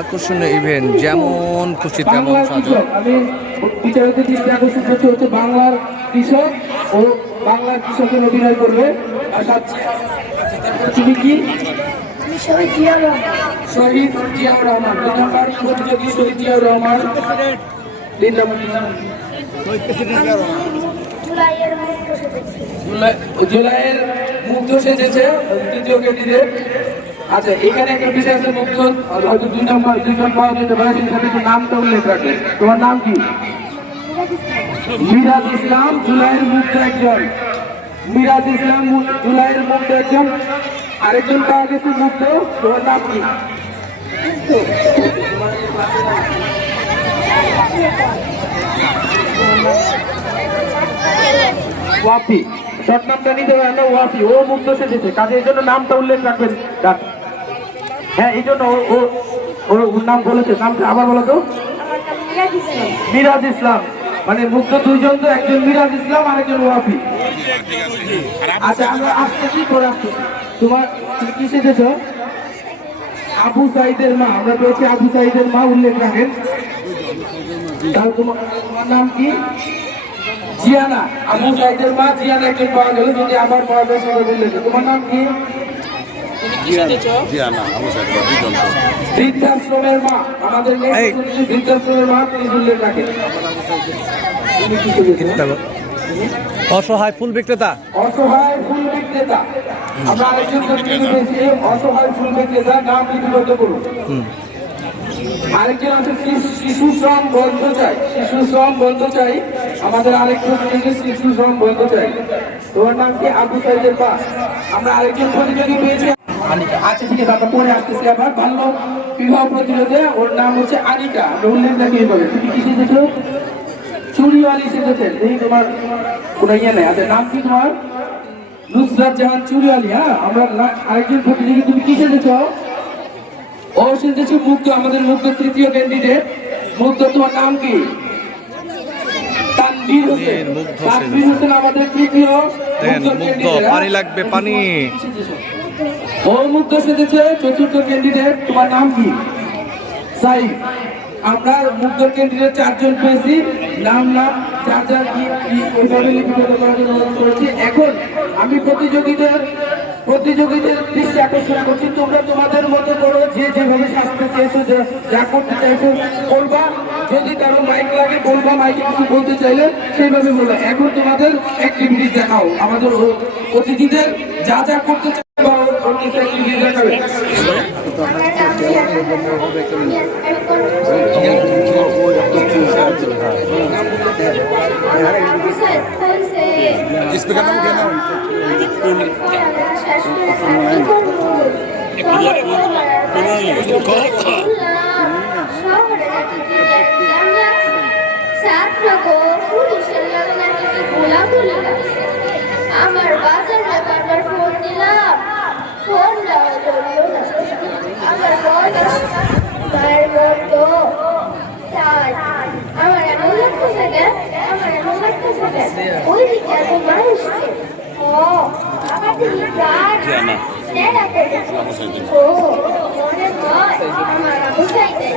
আকর্ষণীয় ইভেন্ট যেমন খুশি তেমন সাজো। আমি দৃষ্টি আকর্ষণ করছি হচ্ছে বাংলার কৃষক ও বাংলার কৃষকের অভিনয় করবে। আর তুমি কি? শহীদ জিয়াউর রহমান। দুই নম্বর প্রতিযোগী শহীদ জিয়াউর রহমান। তিন নম্বর জুলাইয়ের মুগ্ধ সেজেছে। তৃতীয় ক্যান্ডিডেট আচ্ছা এখানে একটা বিষয় আছে মুগ্ধ হয়তো দুই নম্বর দুই নম্বর পাওয়া যেতে পারে সেখানে একটু নামটা উল্লেখ রাখবে। তোমার নাম কি? মিরাজ ইসলাম, জুলাইয়ের মুগ্ধ একজন। মিরাজ ইসলাম, জুলাইয়ের মুগ্ধ একজন। আরেকজন পাওয়া গেছে মুগ্ধ তোমার নাম কি? ওয়াফি, শর্ট নামটা নিতে পারেন না, ওয়াফি। ও মুগ্ধ সেজেছে কাজে এই জন্য নামটা উল্লেখ রাখবেন, রাখ। হ্যাঁ এই জন্য ও ওর নাম বলেছে, নামটা আবার বলো তো। মিরাজ ইসলাম। মানে মুগ্ধ দুইজন তো, একজন মিরাজ ইসলাম আর একজন ওয়াফি আচ্ছা আমরা আসতেছি, পরে আসতেছি। তোমার তুমি কি সেজেছ আবু সাইদের মা, আমরা পেয়েছি আবু সাইদের মা, উল্লেখ রাখেন। তাহলে তোমার তোমার নাম কি? জিয়ানা। আবু সাইদের মা, জিয়ানা একজন পাওয়া গেল, যদি আবার পাওয়া যায়, সবাই বললে তোমার নাম কি? বৃদ্ধাশ্রমের মা আমাদের। বৃদ্ধাশ্রমের মা তিনি রাখেন? অসহায় ফুল বিক্রেতা। অসহায় ফুল বিক্রেতা। আমরা আরেকজন প্রতিনিধি অসহায় ফুল বিক্রেতা নাম লিপিবদ্ধ করুন। আরেকজন আছে শিশু- শিশু শ্রম বন্ধ চাই শিশু শ্রম বন্ধ চাই আমাদের আরেক প্রতিনিধি শিশু শ্রম বন্ধ চাই তোমার নাম কি? আবু সাইদের পা আমরা আরেকজন প্রতিযোগী পেয়েছি আনিকা। আচ্ছা ঠিক আছে আমরা পরে আসতেছি আবার। বাল্য বিবাহ প্রতিরোধে ওর নাম হচ্ছে আনিকা। আমরা উল্লেখ রাখি তুমি কি শিখেছো? চুরিওয়ালি সেজেছেন দেখি তোমার কোনো ইয়ে নেই। আচ্ছা নাম কি তোমার? নুসরাত জাহান চুরিওয়ালি হ্যাঁ আমরা আরেকজন প্রতিযোগী তুমি কি সেজেছ ও সেজেছে মুক্ত আমাদের মুক্ত তৃতীয় ক্যান্ডিডেট মুক্ত তোমার নাম কি? মুগ্ধ আমাদের মুগ্ধ? পানি লাগবে, পানি। কি সেজেছো? চতুর্থ ক্যান্ডিডেট তোমার নাম কি? সাইফ আমরা মুগ্ধ কেন্দ্রের চারজন পেয়েছি। নাম নাম এখন আমি প্রতিযোগীদের প্রতিযোগীদের দৃষ্টি আকর্ষণ করছি। তোমরা তোমাদের মতো করো যে যেভাবে শাস্তি চেয়েছো যে- করতে চাইছো করবা যদি কারও মাইক লাগে, বলবা। মাইকে কিছু বলতে চাইলে সেইভাবে বলবা। এখন তোমাদের অ্যাক্টিভিটিস দেখাও। আমাদের অতিথিদের যা যা করতে চাইবে স্পিকার নাম আমার বাজার না ফোন দিলাম আমার মায়ের তো তাই আমার এমন লাগতেছে আমার এমন লাগতেছে কেন ওই দিকে এত মানুষ ও আমার দিকে গাছ নেড়া পড়েছে ও আমার আবু চাইছে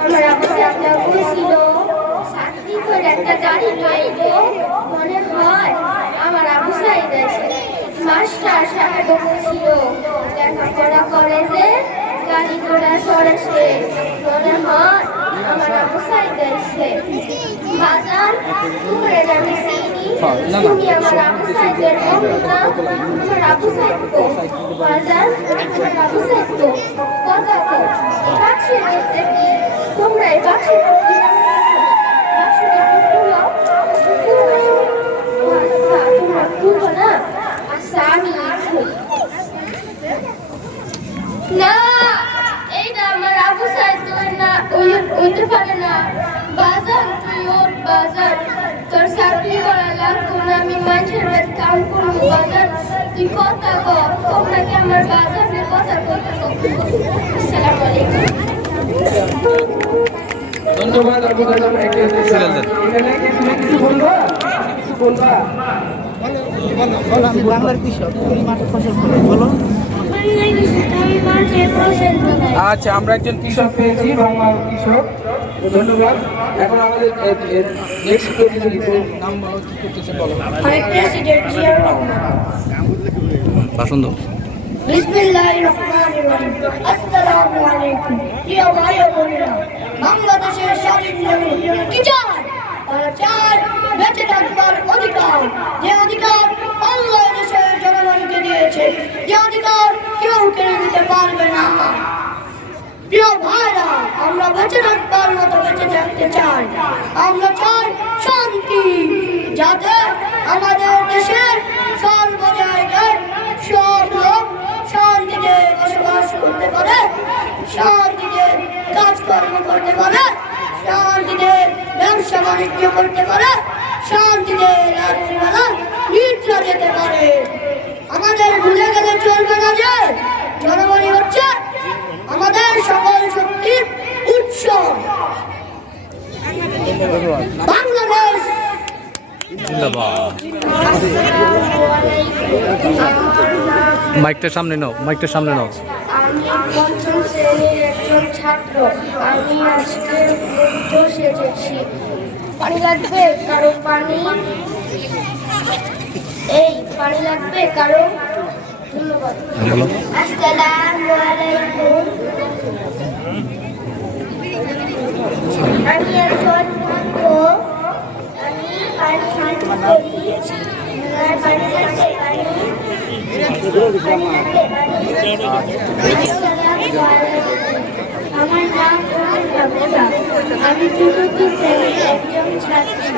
আমার বলেছিল চাকরি করে একটা গাড়ি লইব মনে হয় আমার আবু চাইছে মাস্টার সাহেব বলেছিল লেখাপড়া যে গাড়ি ঘোড়া সরেছে মনে হয় আমার বাজার তোমরা আমি চিনি আমার সাহেবের বন্ধুরা, আমার তো। বাজার, আমার কি তোমরা এই বাক্সের না এইটা আমার আবু সাহেব না ওই ওইতে পারে না। বাজার তুই ওর বাজার। তোর চাকরি করা লাগতো না আমি মানুষের বাড়ি কাম করব বাজার। তুই কথা কর তোমরা কি আমার বাজারের কথা বলতে আসসালামু আলাইকুম। ধন্যবাদ আবু কালাম কি কিছু বলবা? কিছু বলবা? আমি বাংলার কৃষক মাঠে ফসল বলো। আচ্ছা আমরা একজন কৃষক পেয়েছি বাংলার কৃষক। ধন্যবাদ। এখন আমাদের নেক্সট প্রতিযোগিতার নাম বলো কি করতেছে বলো। আমি প্রেসিডেন্ট ভাষণ দাও বিসমিল্লাহির রহমানির রহিম আসসালামু আলাইকুম প্রিয় ভাই বোনেরা বাংলাদেশের কি চায় তারা চায় বেঁচে থাকবার অধিকার, যে অধিকার আল্লাহ দেশের জনগণকে দিয়েছে, যে অধিকার কেউ কেড়ে দিতে পারবে না। প্রিয় ভাইরা, আমরা বেঁচে থাকবার মতো বেঁচে থাকতে চাই। আমরা চাই শান্তি, যাতে আমাদের দেশের সর্ব জায়গায় সব লোক শান্তিতে বসবাস করতে পারে, শান্তিতে কাজকর্ম করতে পারে। শান্তিতে ব্যবসা বাণিজ্য করতে পারে, শান্তিতে রাত্রিবেলা নিদ্রা যেতে পারে। আমাদের ভুলে গেলে চলবে না যে, জনগণই হচ্ছে আমাদের সকল শক্তির উৎস। বাংলাদেশ মাইকটা সামনে নাও, মাইকটা সামনে নাও। পঞ্চম শ্রেণির একজন ছাত্র। আমি আজকে বুদ্ধ সেজেছি। পানি লাগবে? কারও পানি এই, পানি লাগবে? কারও ধন্যবাদ। আমি বুদ্ধ। আমি পানি শান্ত করি। আমার নাম আমি চতুর্থ শ্রেণির একজন ছাত্রী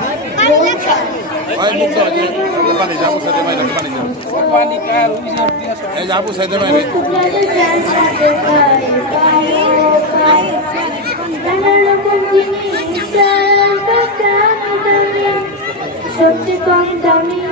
Ay, muka aja. Depan nih, jamu saya depan, depan nih. পানি কার ওই যে দিয়ে আসো। Eh, jamu saya depan nih. সত্যি কম দামি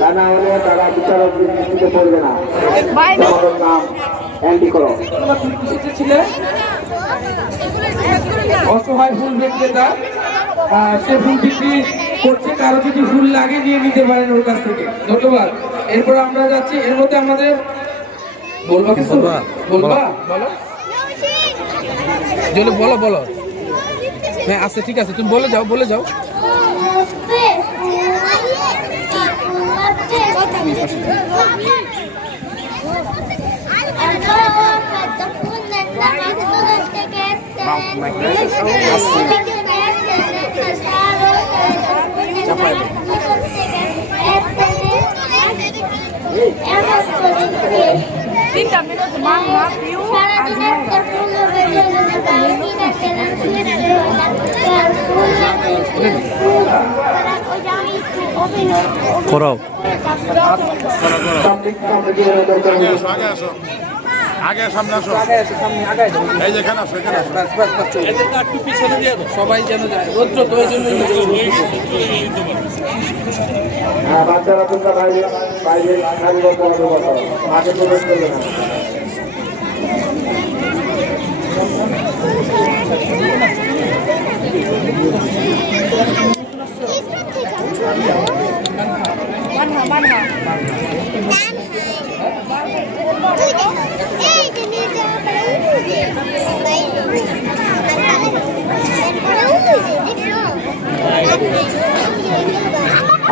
তা না হলে তারা বিচারক দৃষ্টিতে পড়বে না। নাম করো। ছিলে অসহায় ফুল বিক্রেতা সে ফুল বিক্রি করছে কারও যদি ফুল লাগে নিয়ে নিতে পারেন ওর কাছ থেকে। ধন্যবাদ। এরপর আমরা যাচ্ছি এর মধ্যে আমাদের বলবা কিছু? বলবা? বলো। বলো। বলো হ্যাঁ আচ্ছা ঠিক আছে তুমি বলে যাও বলে যাও। Tinta menos más rápido. করাও আগে আসো, আগে আসো। সামনে আসো এই যে এখানে আসো এখানে আসো বাস বাস বাস চলো। সবাই যেন যায় রৌদ্র তো ওই জন্যই হ্যাঁ বাচ্চারা তোমরা বাইরে বাইরে আগে প্রবেশ করবে না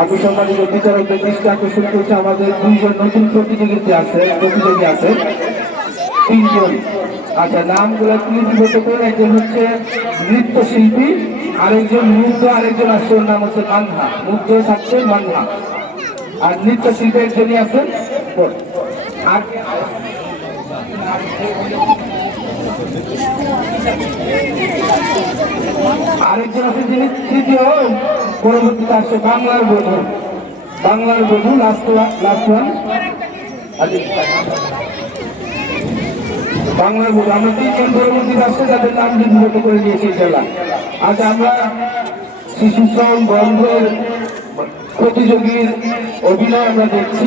আমি সম্মানিত বিচারকদের দৃষ্টি আকর্ষণ করছি আমাদের দুইজন নতুন প্রতিযোগিতা আছে, প্রতিযোগী আছে। তিনজন। আচ্ছা নামগুলো লিপিবদ্ধ করে একজন হচ্ছে নৃত্যশিল্পী, আরেকজন মুগ্ধ, আরেকজন আসছে ওর নাম হচ্ছে মান্না। মুগ্ধ থাকছে মান্না। আর নৃত্যশিল্পী একজনই আছেন আর আরেকজন আছে যিনি তৃতীয় পরবর্তীতে আসছে বাংলার বধূ। বাংলার বধূ লাস্ট লাস্ট ওয়ান বাংলার বধূ, আমরা তিনজন পরবর্তীতে আসছে তাদের নাম লিপিবদ্ধ করে নিয়েছি জেলা। আজ আমরা শিশু শ্রম বন্ধের প্রতিযোগীর অভিনয় আমরা দেখছি।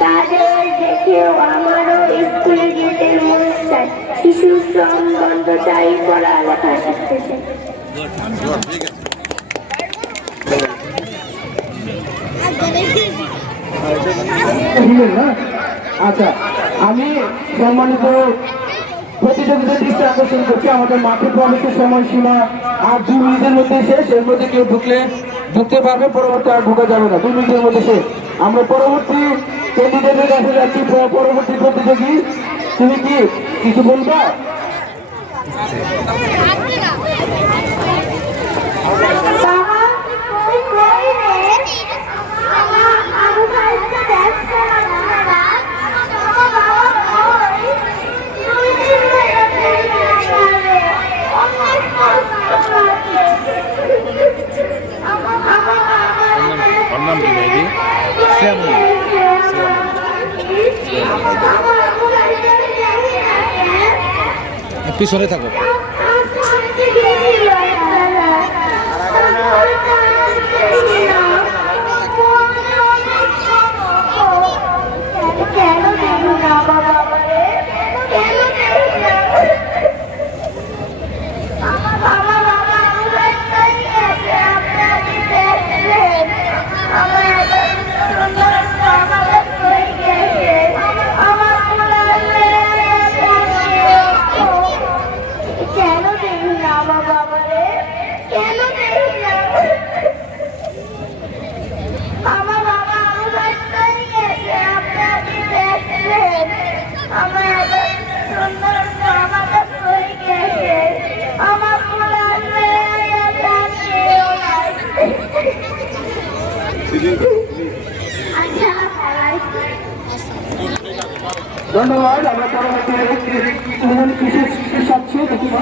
তাদের দেখেও আমারও স্কুলে যেতে মন চায়। শিশু শ্রম বন্ধ চাই পড়ালেখা শিখতে আচ্ছা আমি সম্মানিত প্রতিযোগীদের দৃষ্টি আকর্ষণ করছি। আমাদের মাঠে প্রবেশের সময়সীমা আর দু মিনিটের মধ্যে শেষ। এর মধ্যে কেউ ঢুকলে ঢুকতে পারবে, পরবর্তী আর ঢোকা যাবে না। দু মিনিটের মধ্যে শেষ। আমরা পরবর্তী ক্যান্ডিডেটের কাছে যাচ্ছি পরবর্তী প্রতিযোগী। তুমি কি কিছু বলবা কই কই রে বাবা আবু খাইতে দেখছে না বাবা বাবা কই তুই দিন মেরে ফেলে অনেক কষ্ট লাগে আমার আমার ওর নাম কি খাইতে পিছনে থাকো। কেন দেবো না বাবা রে কেন দেবো না বাবা বাবা আমরা একটাই গেছে আপনাকে দেখলেন আমার এত সুন্দর আমাদের হয়ে গেছে আমার কেন দেবো না বাবা রে কেন দেবো না আমার বাবা আমার একটাই গেছে আপনাকে দেখলেন আমার এত সুন্দর আমাদের হয়ে গেছে আমার ফুলার কেউ নাই আচ্ছা ধন্যবাদ আমরা পরবর্তী তোমার কিসের সবচেয়ে দেখি না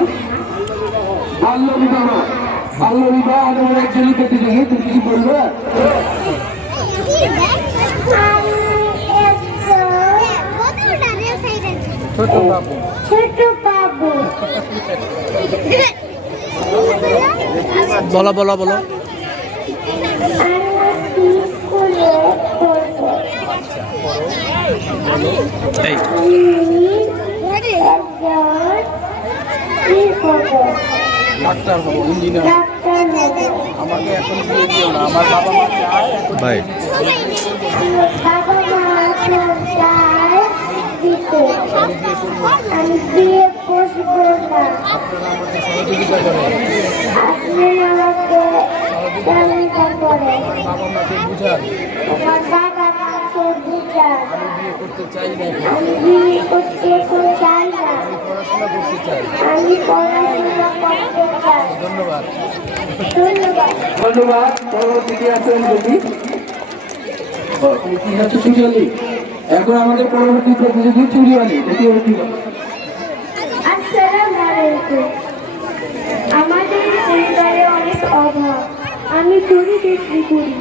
বাল্য বিবাহ বাল্য বিবাহ আমাদের একজনই প্রতিযোগী তুমি কিছু বলবে? ছোট বাবু ছোট বাবু। বলো বলো বলো আমি স্কুলে পড়ব এই আমি একজন কি করব ডাক্তার হব ইঞ্জিনিয়ার আমাকে এখন দিয়ে দিও না আমার বাবা মা চায় ভাই আমি বিয়ে করতে চাই না। আমি পড়াশোনা করতে চাই আমি পড়াশোনা করতে ধন্যবাদ। ধন্যবাদ। ধন্যবাদ আছেন দেখি কি হচ্ছে চুরিয়ালি এখন আমাদের পরবর্তী প্রতিযোগী চুরিয়ালি ওর কি আমাদের পরিবারে অনেক অভাব। আমি চুরি বিক্রি করি।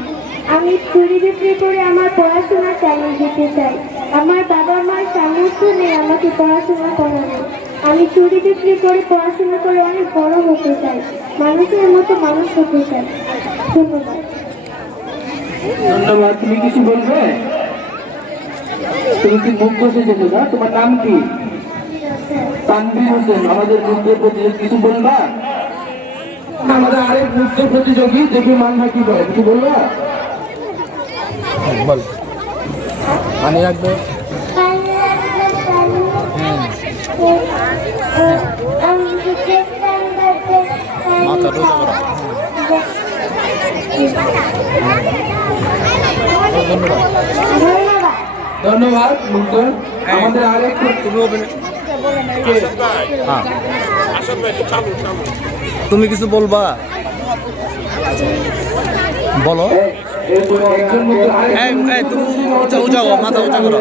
আমি চুরি বিক্রি করে আমার পড়াশোনা চালিয়ে যেতে চাই। আমার বাবা মার সামর্থ্য নেই আমাকে পড়াশোনা করানো আমি চুরি বিক্রি করে পড়াশোনা করে অনেক বড় হতে চাই। মানুষের মতো মানুষ হতে চাই। ধন্যবাদ। ধন্যবাদ। তুমি কিছু বলবে? তুমি কি মুখ বসে যেতে না? তোমার নাম কি? তানভীর হোসেন আমাদের মুগ্ধ প্রতিযোগী। কিছু বলবা? আমাদের আরেক মুগ্ধ প্রতিযোগী দেখি মানবা কি বলে। কিছু বলবা? বল। পানি রাখবে মাথা রোজা করা ধন্যবাদ আমাদের আরেক তুমি ওপেনে হ্যাঁ। তুমি কিছু বলবা? বলো। এই তুমি উঁচা উঁচা মাথা উঁচা করো।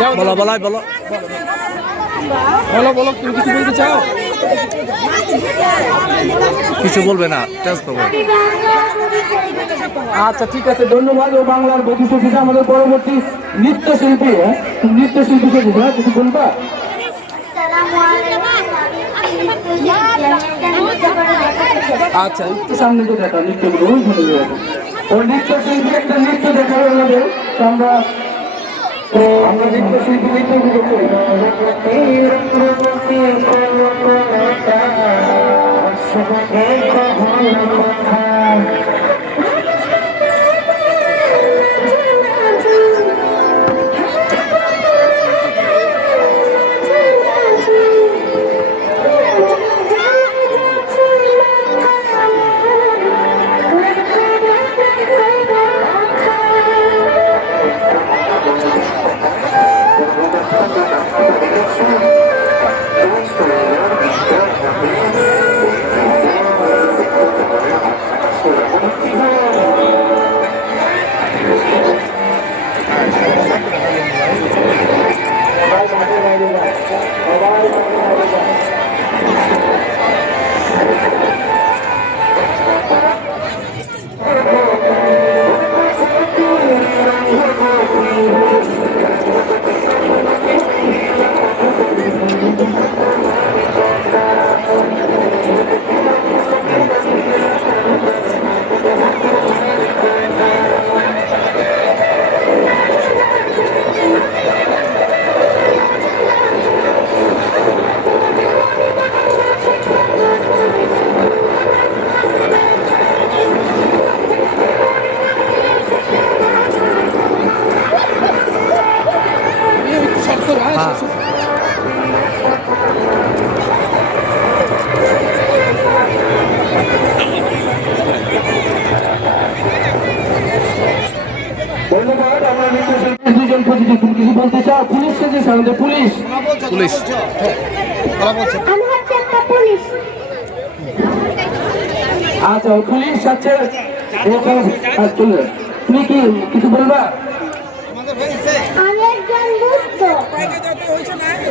যাও, বলো বলো বলো। বলো বলো, তুমি কিছু বলতে চাও? কিছু বলবে না আচ্ছা ঠিক আছে, ধন্যবাদ ও বাংলার সেজেছে আমাদের পরবর্তী নৃত্যশিল্পী হ্যাঁ? নৃত্যশিল্পী হ্যাঁ কিছু বলবা আসসালামু আলাইকুম আমি নৃত্য করে দেখাচ্ছি আচ্ছা। একটু সামনে তো দেখা নৃত্যগুলো ওইখানে যে দেখা ও নৃত্যশিল্পী একটা নৃত্য দেখাবে আমাদের তো আমরা নৃত্য শিল্পী নৃত্য করি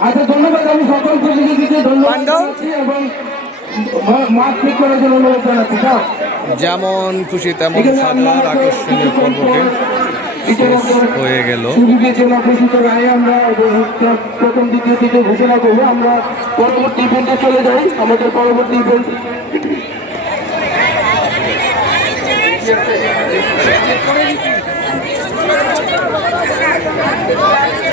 আচ্ছা ধন্যবাদ আমি সকল ধন্যবাদ এবং যেমন খুশি তেমন সাধার আকর্ষণীয় হয়ে গেল। আমরা প্রথম দ্বিতীয় ঘোষণা করব। আমরা পরবর্তী চলে যাই। আমাদের পরবর্তী Obrigado.